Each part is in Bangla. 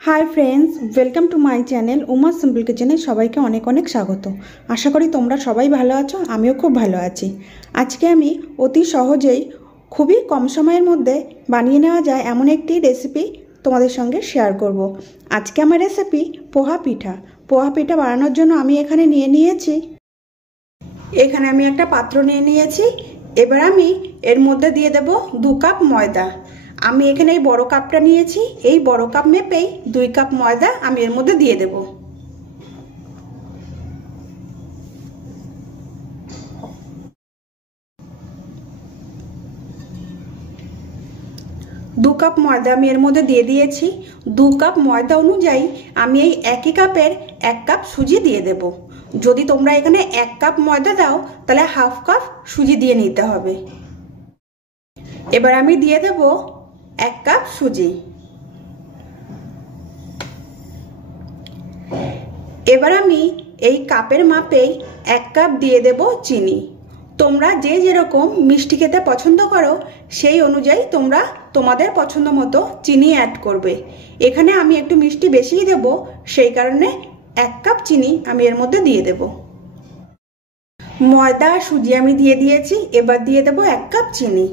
High friends welcome to my channel Uma simple किचेने सबाइके अनेक अनेक स्वागत। आशा करी तोमरा सबाई भालो आछो, आमिओ खूब भालो आछि। आजके आमी अति सहजेई खूबई कम समयेर मध्य बानिये नेওয়া যায় एमन एकटी रेसिपि तोमादेर संगे शेयर करब। आजके आमार रेसिपि पोहा पिठा। पोहा पिठा बानानोर जोन्नो आमी एखाने निये नियेछि, एखाने आमी एकटा पात्र निये नियेछि। एबार आमी एर मध्य दिये देब 2 কাপ ময়দা। আমি এখানে এই বড় কাপটা নিয়েছি, এই বড় কাপ মেপেই 2 কাপ ময়দা আমি এর মধ্যে দিয়ে দেব। दो কাপ ময়দা আমি এর মধ্যে দিয়ে দিয়েছি। 2 কাপ ময়দা অনুযায়ী আমি এই একই কাপের 1 কাপ সুজি দিয়ে দেব। যদি তোমরা এখানে 1 কাপ ময়দা দাও তাহলে হাফ কাপ সুজি দিয়ে নিতে হবে। এবার আমি দিয়ে দেব 1 কাপ সুজি। এবার আমি এই কাপের মাপে 1 কাপ দিয়ে দেব চিনি। তোমরা যে যেরকম মিষ্টি খেতে পছন্দ করো সেই অনুযায়ী তোমরা তোমাদের পছন্দ মতো চিনি অ্যাড করবে। এখানে আমি একটু মিষ্টি বেশিই দেব, সেই কারণে 1 কাপ চিনি আমি এর মধ্যে দিয়ে দেব। ময়দা আর সুজি আমি দিয়ে দিয়েছি, এবার দিয়ে দেব 1 কাপ চিনি।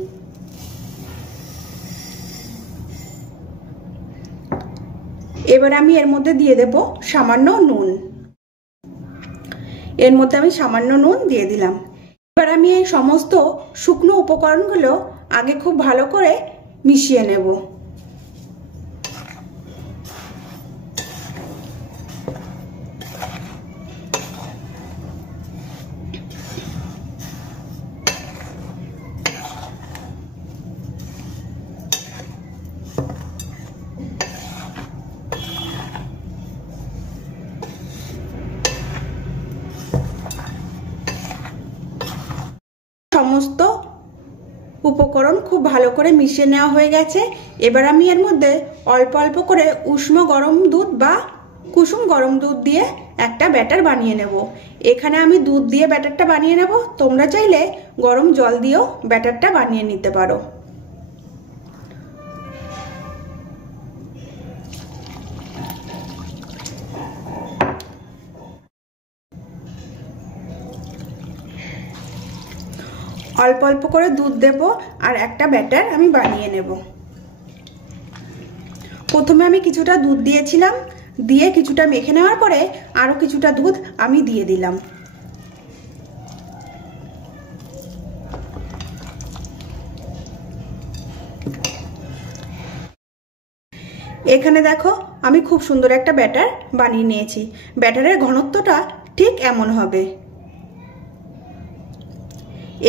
এবার আমি এর মধ্যে দিয়ে দেব সামান্য নুন। এর মধ্যে আমি সামান্য নুন দিয়ে দিলাম। এবার আমি এই সমস্ত শুকনো উপকরণগুলো আগে খুব ভালো করে মিশিয়ে নেব। সমস্ত উপকরণ খুব ভালো করে মিশিয়ে নেওয়া হয়ে গেছে। এবার আমি এর মধ্যে অল্প অল্প করে উষ্ণ গরম দুধ বা কুসুম গরম দুধ দিয়ে একটা ব্যাটার বানিয়ে নেব। এখানে আমি দুধ দিয়ে ব্যাটারটা বানিয়ে নেব, তোমরা চাইলে গরম জল দিয়েও ব্যাটারটা বানিয়ে নিতে পারো। অল্প অল্প করে দুধ দেব আর একটা ব্যাটার আমি বানিয়ে নেব। প্রথমে আমি কিছুটা দুধ দিয়েছিলাম, দিয়ে কিছুটা মেখে নেওয়ার পরে আরো কিছুটা দুধ আমি দিয়ে দিলাম। এখানে দেখো আমি খুব সুন্দর একটা ব্যাটার বানিয়ে নিয়েছি। ব্যাটারের ঘনত্বটা ঠিক এমন হবে।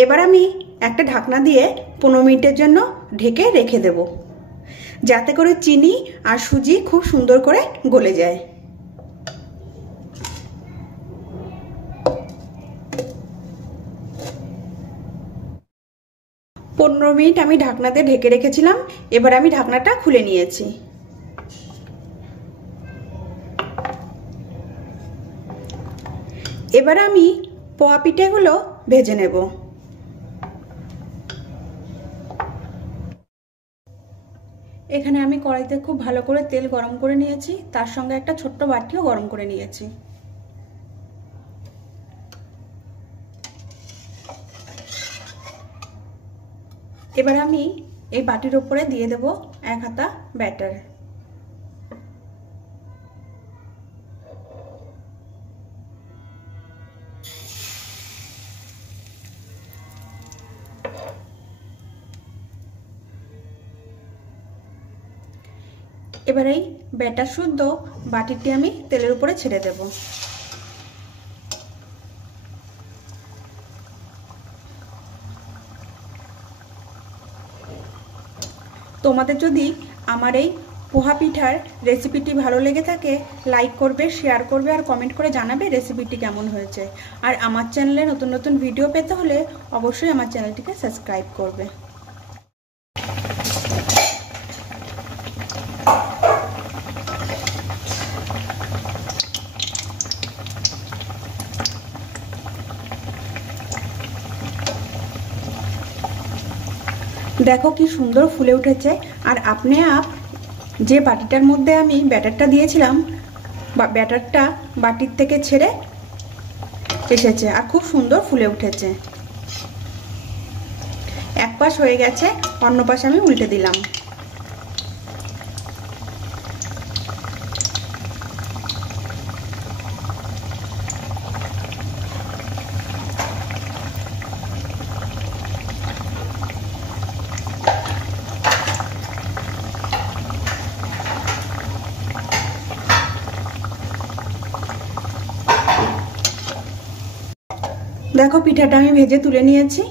এবার আমি একটা ঢাকনা দিয়ে 15 মিনিটের জন্য ঢেকে রেখে দেব, যাতে করে চিনি আর সুজি খুব সুন্দর করে গলে যায়। 15 মিনিট আমি ঢাকনাতে ঢেকে রেখেছিলাম। এবার আমি ঢাকনাটা খুলে নিয়েছি। এবার আমি পোয়া পিঠেগুলো ভেজে নেব। এখানে আমি কড়াইতে খুব ভালো করে তেল গরম করে নিয়েছি, তার সঙ্গে একটা ছোট্ট বাটিও গরম করে নিয়েছি। এবার আমি এই বাটির উপরে দিয়ে দেব 1 হাতা ব্যাটার। এবার এই ব্যাটার শুদ্ধ বাটিটি আমি তেলের উপরে ছেড়ে দেব। তোমাদের যদি আমার এই পোহা পিঠার রেসিপিটি ভালো লেগে থাকে লাইক করবে, শেয়ার করবে আর কমেন্ট করে জানাবে রেসিপিটি কেমন হয়েছে। আর আমার চ্যানেলে নতুন নতুন ভিডিও পেতে হলে অবশ্যই আমার চ্যানেলটিকে সাবস্ক্রাইব করবে। देखो कि सुंदर फुले उठेছে আর আপনি आप যে বাটিটার মধ্যে আমি ব্যাটারটা দিয়েছিলাম ব্যাটারটা বাটির থেকে ছেড়ে এসেছে আর খুব সুন্দর ফুলে উঠেছে। এক পাশ হয়ে গেছে, অন্য পাশ আমি উল্টে দিলাম। দেখো পিঠাটা আমি ভেজে তুলে নিয়েছি।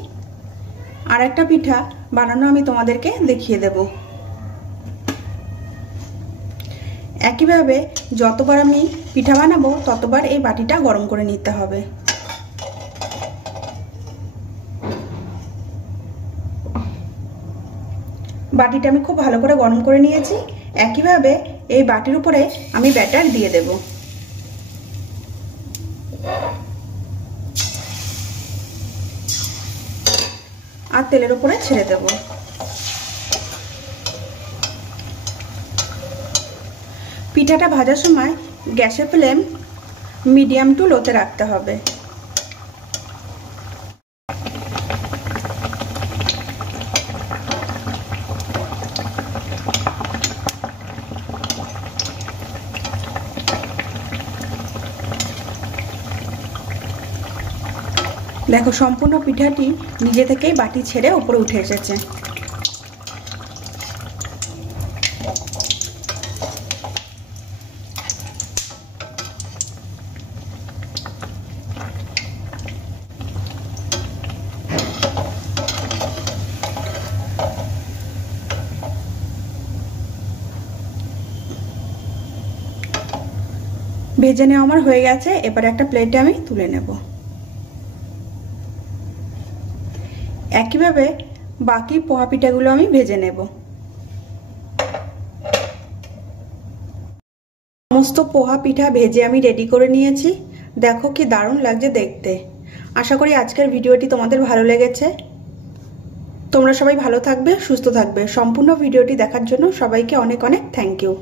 আর একটা পিঠা বানানো আমি তোমাদেরকে দেখিয়ে দেব। একইভাবে যতবার আমি পিঠা বানাবো ততবার এই বাটিটা গরম করে নিতে হবে। বাটিটা আমি খুব ভালো করে গরম করে নিয়েছি। একইভাবে এই বাটির উপরে আমি ব্যাটার দিয়ে দেব। আর তেলের উপরে ছেড়ে দেব। পিঠাটা ভাজার সময় গ্যাসের ফ্লেম মিডিয়াম টু লোতে রাখতে হবে। দেখো সম্পূর্ণ পিঠাটি নিজে থেকেই বাটি ছেড়ে উপরে উঠে এসেছে। ভেজে নেওয়া আমার হয়ে গেছে। এবার একটা প্লেটে আমি তুলে নেব। একইভাবে বাকি পোহা পিঠাগুলো আমি ভেজে নেব। সমস্ত পোহা পিঠা ভেজে আমি রেডি করে নিয়েছি। দেখো কি দারুণ লাগছে দেখতে। আশা করি আজকের ভিডিওটি তোমাদের ভালো লেগেছে। তোমরা সবাই ভালো থাকবে, সুস্থ থাকবে। সম্পূর্ণ ভিডিওটি দেখার জন্য সবাইকে অনেক অনেক থ্যাংক ইউ।